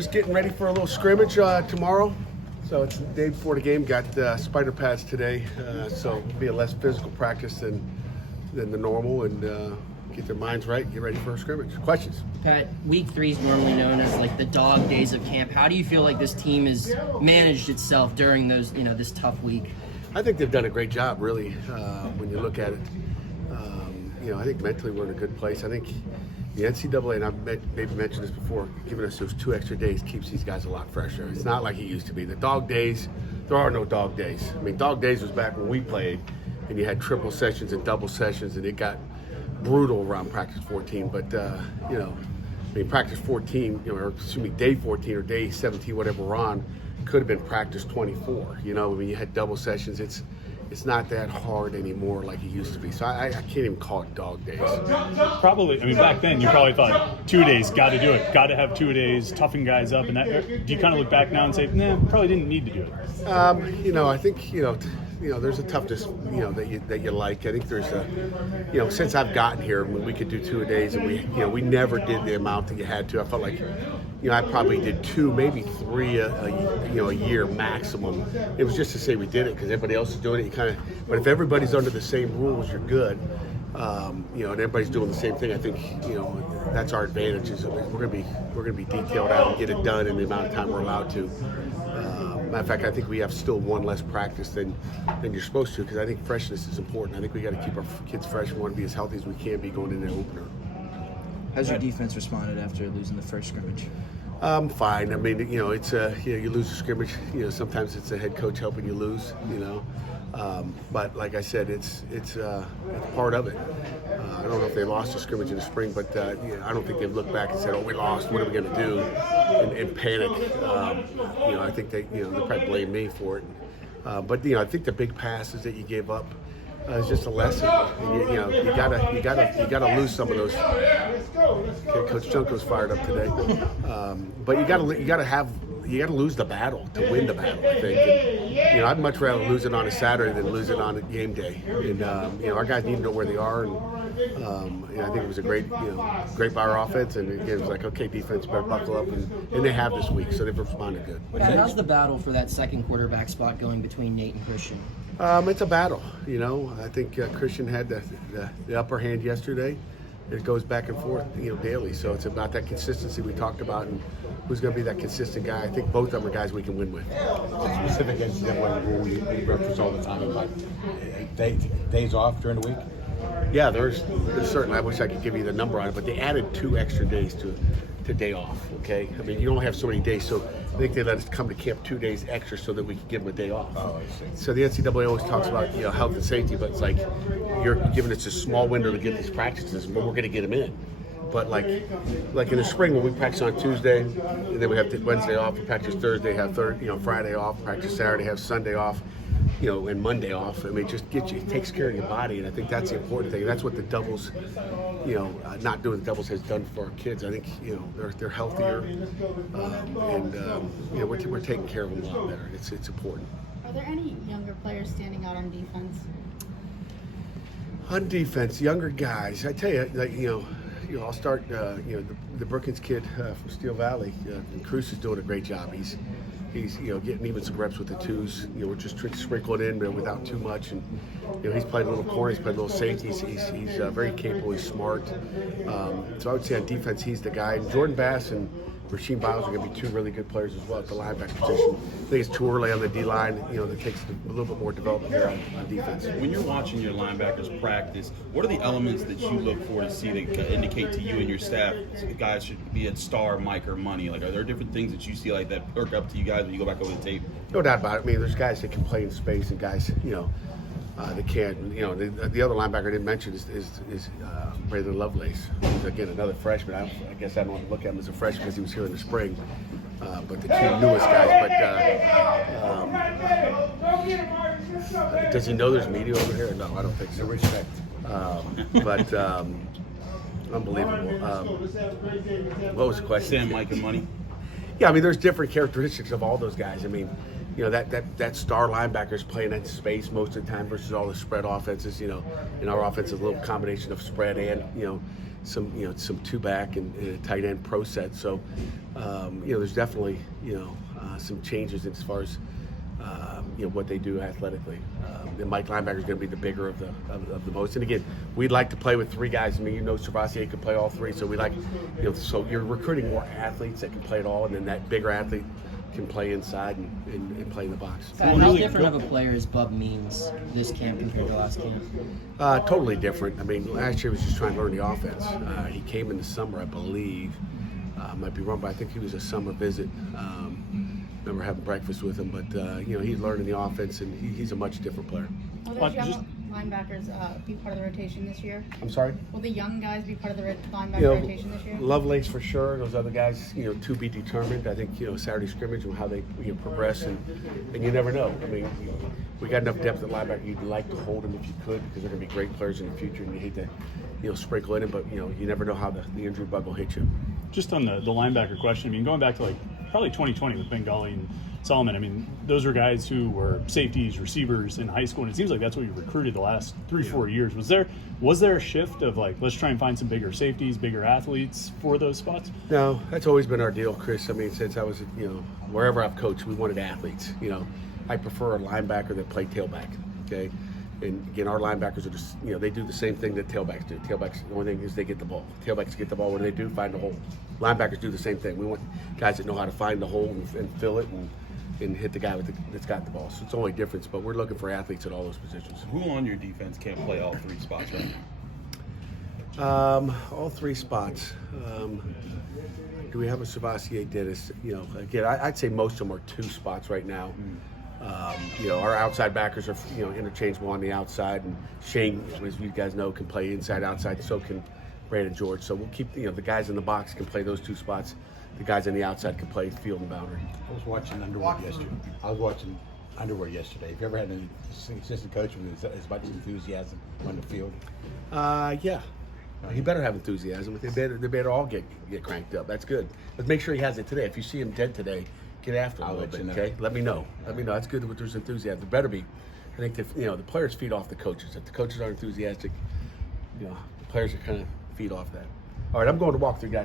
Just getting ready for a little scrimmage tomorrow. So it's the day before the game. Got spider pads today, so it'll be a less physical practice than the normal, and get their minds right, get ready for a scrimmage. Questions? Pat, week 3 is normally known as like the dog days of camp. How do you feel like this team has managed itself during those, this tough week? I think they've done a great job, really, when you look at it. I think mentally we're in a good place. I think the NCAA, and I've maybe mentioned this before, giving us those 2 extra days keeps these guys a lot fresher. It's not like it used to be. The dog days, there are no dog days. I mean, dog days was back when we played, and you had triple sessions and double sessions, and it got brutal around practice 14. But, practice 14, day 14 or day 17, whatever we're on, could have been practice 24. When you had double sessions, it's not that hard anymore like it used to be. So I can't even call it dog days. Probably, back then you probably thought 2 days, got to do it. Got to have 2 days, toughen guys up. And that, do you kind of look back now and say, nah, probably didn't need to do it? I think, there's a toughness, that you like. I think there's a, since I've gotten here, when we could do 2 days, and we never did the amount that you had to. I felt like, I probably did 2, maybe 3 a year maximum. It was just to say we did it because everybody else is doing it. But if everybody's under the same rules, you're good. And everybody's doing the same thing. I think that's our advantage. Is we're gonna be detailed out and get it done in the amount of time we're allowed to. Matter of fact, I think we have still 1 less practice than you're supposed to, because I think freshness is important. I think we got to keep our kids fresh. We want to be as healthy as we can be going into the opener. How's your defense responded after losing the first scrimmage? Fine. It's you lose a scrimmage. Sometimes it's the head coach helping you lose. But like I said, it's part of it. I don't know if they lost a scrimmage in the spring, but I don't think they've looked back and said, "Oh, we lost. What are we going to do?" and panic. I think they probably blame me for it. But I think the big passes that you gave up is just a lesson. And you gotta lose some of those. Okay, Coach Junko's fired up today. But you gotta lose the battle to win the battle, I think. And, I'd much rather lose it on a Saturday than lose it on a game day. And our guys need to know where they are. And I think it was a great by our offense. And again, it was like, okay, defense better buckle up, and they have this week, so they've responded good. How's the battle for that second quarterback spot going between Nate and Christian? It's a battle. I think Christian had the upper hand yesterday. It goes back and forth, daily. So it's about that consistency we talked about, and who's going to be that consistent guy. I think both of them are guys we can win with. Specific NCAA rule we reference all the time, like days off during the week. Yeah, there's certainly. I wish I could give you the number on it, but they added 2 extra days to day off. Okay, you don't have so many days, so I think they let us come to camp 2 days extra so that we could give them a day off. Oh, I see. So the NCAA always talks about health and safety, but it's like you're giving us a small window to get these practices, but we're going to get them in. But like in the spring when we practice on Tuesday, and then we have Wednesday off, we practice Thursday, have Friday off, practice Saturday, have Sunday off, and Monday off. It just it takes care of your body, and I think that's the important thing. And that's what the doubles, not doing the doubles has done for our kids. I think they're healthier, and we're taking care of them a lot better. It's important. Are there any younger players standing out on defense? On defense, younger guys. I tell you, I'll start. The Brookins kid from Steel Valley, Cruz is doing a great job. He's getting even some reps with the 2s. We're just trying to sprinkle it in, but without too much. And he's played a little corner, he's played a little safety. He's very capable. He's smart. So I would say on defense, he's the guy. And Jordan Bass and Rasheem Biles are going to be 2 really good players as well at the linebacker position. I think it's too early on the D-line. That takes a little bit more development there on defense. When you're watching your linebackers practice, what are the elements that you look for to see that indicate to you and your staff guys should be at star, Mike, or money? Like, are there different things that you see like that perk up to you guys when you go back over the tape? No doubt about it. There's guys that can play in space and guys, that can't. The other linebacker I didn't mention is Braylon Lovelace. He's, again, another freshman. I guess I don't want to look at him as a freshman because he was here in the spring. But the 2 newest guys. But does he know there's media over here? No, I don't think so. Respect. Unbelievable. What was the question? Sam, Mike, and money. Yeah, there's different characteristics of all those guys. you know, that star linebacker is playing that space most of the time versus all the spread offenses. You know, in our offense, is a little combination of spread and some two back and a tight end pro set. So there's definitely some changes as far as what they do athletically. The Mike linebacker is going to be the bigger of the most. And again, we'd like to play with three guys. I mean, Savasier could play all three, so we like so you're recruiting more athletes that can play it all, and then that bigger athlete can play inside and play in the box. How different of a player is Bub Means this camp compared to last camp? Totally different. I mean, last year was just trying to learn the offense. He came in the summer, I believe. Might be wrong, but I think he was a summer visit. Remember having breakfast with him, but he's learning the offense, and he's a much different player. Will those young linebackers be part of the rotation this year? I'm sorry? Will the young guys be part of the linebacker rotation this year? Lovelace for sure. Those other guys, to be determined. I think Saturday scrimmage and how they progress, and you never know. I mean, we got enough depth at linebacker. You'd like to hold them if you could, because they're going to be great players in the future, and you hate to sprinkle in it, but you never know how the injury bug will hit you. Just on the linebacker question, I mean, going back to probably 2020 with Bengali and Solomon, I mean, those are guys who were safeties, receivers in high school, and it seems like that's what you recruited the last 3-4 years. Was there a shift of let's try and find some bigger safeties, bigger athletes for those spots? No, that's always been our deal, Chris. I mean, since I was wherever I've coached, we wanted athletes. I prefer a linebacker that played tailback. Okay. And again, our linebackers are just, they do the same thing that tailbacks do. Tailbacks, the only thing is they get the ball. Tailbacks get the ball. What do they do? Find the hole. Linebackers do the same thing. We want guys that know how to find the hole and fill it and hit the guy that's got the ball. So it's the only difference, but we're looking for athletes at all those positions. Who on your defense can't play all three spots right now? All three spots. Do we have a Savasier Dennis? Again, I'd say most of them are two spots right now. Our outside backers are interchangeable on the outside, and Shane, as you guys know, can play inside, outside. So can Brandon George. So we'll keep the guys in the box can play those two spots. The guys on the outside can play field and boundary. I was watching Underwood yesterday. Have you ever had an assistant coach with as much enthusiasm on the field? Yeah. He better have enthusiasm. They better all get cranked up. That's good. But make sure he has it today. If you see him dead today, get after him a little bit, okay? Let me know. That's good that there's enthusiasm. There better be. I think that the players feed off the coaches. If the coaches are enthusiastic, the players are kind of feed off that. All right, I'm going to walk through, guys.